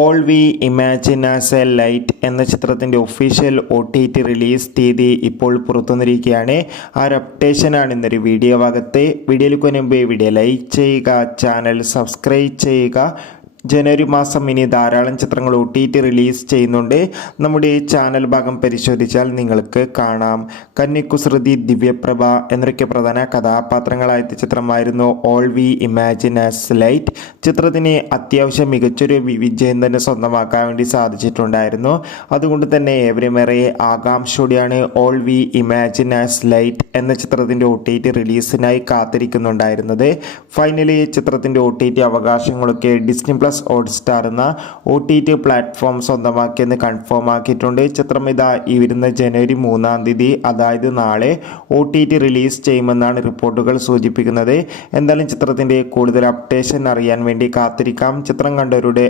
All we imagine as A light എന്ന ചിത്രത്തിൻ്റെ official OTT release തീയതി ഇപ്പോൾ പുറത്തുവന്നിരിക്കുകയാണ്. ആ ഒരു അപ്ഡേഷനാണ് ഇന്നൊരു വീഡിയോ ഭാഗത്ത്. വീഡിയോയിലേക്ക് മുമ്പ് വീഡിയോ ലൈക്ക് ചെയ്യുക, ചാനൽ സബ്സ്ക്രൈബ് ചെയ്യുക. ജനുവരി മാസം ഇനി ധാരാളം ചിത്രങ്ങൾ OTT റിലീസ് ചെയ്യുന്നുണ്ട്. നമ്മുടെ ചാനൽ ഭാഗം പരിശോധിച്ചാൽ നിങ്ങൾക്ക് കാണാം. കന്യകുസൃതി, ദിവ്യപ്രഭ എന്നൊക്കെ പ്രധാന കഥാപാത്രങ്ങളായ ചിത്രമായിരുന്നു all we imagine as light. ചിത്രത്തിന് അത്യാവശ്യം മികച്ചൊരു വിജയം തന്നെ സ്വന്തമാക്കാൻ വേണ്ടി സാധിച്ചിട്ടുണ്ടായിരുന്നു. അതുകൊണ്ട് തന്നെ ഏവരുമേറെ ആകാംക്ഷയോടെയാണ് all we imagine as light എന്ന ചിത്രത്തിൻ്റെ OTT റിലീസിനായി കാത്തിരിക്കുന്നുണ്ടായിരുന്നത്. ഫൈനലി ചിത്രത്തിൻ്റെ OTT അവകാശങ്ങളൊക്കെ ഡിസ്നി പ്ലസ് ഹോട്ട്സ്റ്റാർ എന്ന OTT പ്ലാറ്റ്ഫോം സ്വന്തമാക്കിയെന്ന് കൺഫേം ആക്കിയിട്ടുണ്ട്. ചിത്രം ഇതാ ഈ വരുന്ന ജനുവരി 3-ാം തീയതി, അതായത് നാളെ OTT റിലീസ് ചെയ്യുമെന്നാണ് റിപ്പോർട്ടുകൾ സൂചിപ്പിക്കുന്നത്. എന്തായാലും ചിത്രത്തിൻ്റെ കൂടുതൽ അപ്ഡേഷൻ അറിയാൻ വേണ്ടി കാത്തിരിക്കാം. ചിത്രം കണ്ടവരുടെ